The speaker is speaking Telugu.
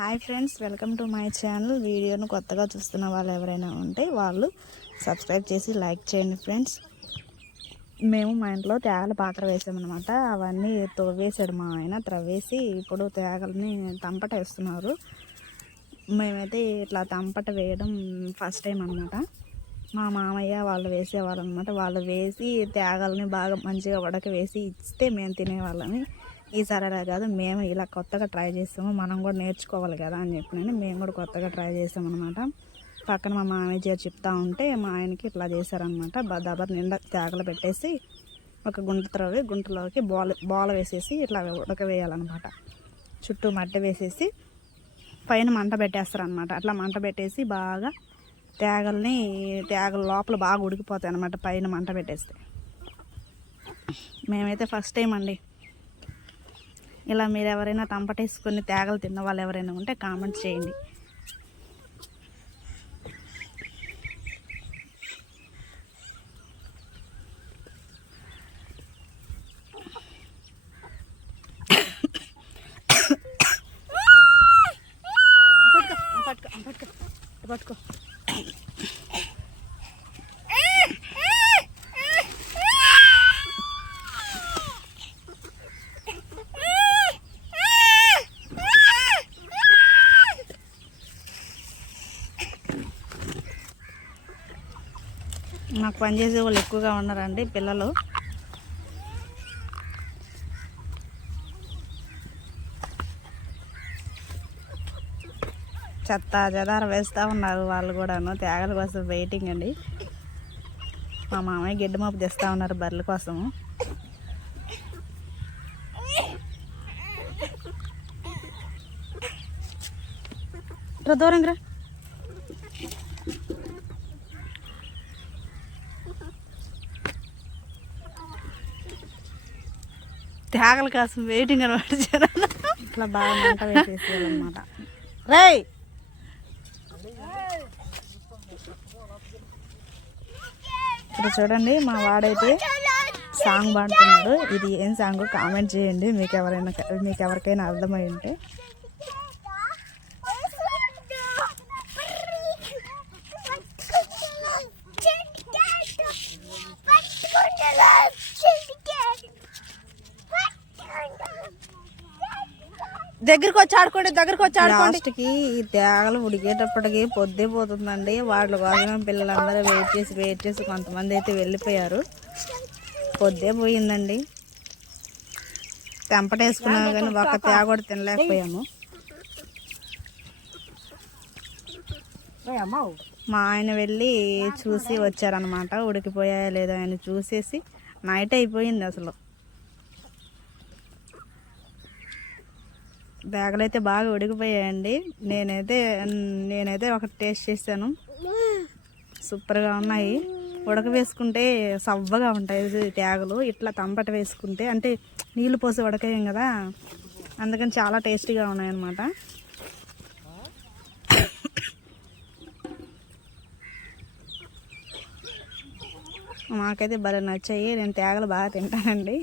Hi friends, welcome to my channel. వీడియోను కొత్తగా చూస్తున్న వాళ్ళు ఎవరైనా ఉంటే వాళ్ళు సబ్స్క్రైబ్ చేసి లైక్ చేయండి ఫ్రెండ్స్. మేము మా ఇంట్లో తేగల పాత్ర వేసామన్నమాట. అవన్నీ తవ్వేసాడు మా ఆయన, త్రవ్వేసి ఇప్పుడు తేగలని తంపట వేస్తున్నారు. మేమైతే ఇట్లా తంపట వేయడం ఫస్ట్ టైం అనమాట. మా మామయ్య వాళ్ళు వేసేవాళ్ళు అనమాట. వాళ్ళు వేసి తేగలని బాగా మంచిగా ఉడకవేసి ఇస్తే మేము తినేవాళ్ళని. ఈసారి అలా కాదు, మేము ఇలా కొత్తగా ట్రై చేస్తాము, మనం కూడా నేర్చుకోవాలి కదా అని చెప్పినని మేము కూడా కొత్తగా ట్రై చేసామన్నమాట. పక్కన మా మామయ్య చెప్తా ఉంటే మా ఆయనకి ఇట్లా చేశారనమాట. దబర్ నిండా తేగలు పెట్టేసి ఒక గుంట త్రవ్వి గుంటలోకి బోల వేసేసి ఇట్లా ఉడకవేయాలన్నమాట. చుట్టూ మట్టి వేసేసి పైన మంట పెట్టేస్తారనమాట. అట్లా మంట పెట్టేసి బాగా తేగల లోపల బాగా ఉడికిపోతాయి అన్నమాట పైన మంట పెట్టేస్తే. మేమైతే ఫస్ట్ టైం అండి ఇలా. మీరు ఎవరైనా తంపటేసుకొని తేగలు తిన్న వాళ్ళు ఎవరైనా ఉంటే కామెంట్ చేయండి. పట్టుకో నాకు పనిచేసే వాళ్ళు ఎక్కువగా ఉన్నారండి పిల్లలు. చెత్త చెదార వేస్తూ ఉన్నారు వాళ్ళు కూడాను. తేగల కోసం వెయిటింగ్ అండి. మా మామయ్య గిడ్డ మోపు తెస్తూ ఉన్నారు బర్రెల కోసము. దూరంగా తేగల కోసం వెయిటింగ్ అనమాట. ఇట్లా బాగా మంట వేసేసేయాలన్నమాట. రేయ్ ఇక్కడ చూడండి, మా వాడైతే సాంగ్ పాడుతున్నాడు. ఇది ఏం సాంగ్ కామెంట్ చేయండి, మీకు ఎవరికైనా అర్థమై ఉంటే. దగ్గరికి వచ్చి ఆడుకోండి. లాస్ట్కి ఈ తేగలు ఉడికేటప్పటికి పొద్దే పోతుందండి. వాళ్ళ కోసం పిల్లలందరూ వెయిట్ చేసి కొంతమంది అయితే వెళ్ళిపోయారు. పొద్దే పోయిందండి. తెంపటేసుకున్నా కానీ ఒక తేగ కూడా తినలేకపోయాము. మా ఆయన వెళ్ళి చూసి వచ్చారనమాట. ఉడికిపోయాయా లేదా అని చూసేసి నైట్ అయిపోయింది అసలు. తేగలైతే బాగా ఉడికిపోయాయండి. నేనైతే ఒకటి టేస్ట్ చేశాను, సూపర్గా ఉన్నాయి. ఉడకవేసుకుంటే సవ్వగా ఉంటాయి తేగలు. ఇట్లా తంపట వేసుకుంటే అంటే నీళ్ళు పోసి ఉడకేయం కదా, అందుకని చాలా టేస్టీగా ఉన్నాయన్నమాట. మాకైతే భలే నచ్చాయి. నేను తేగలు బాగా తింటానండి.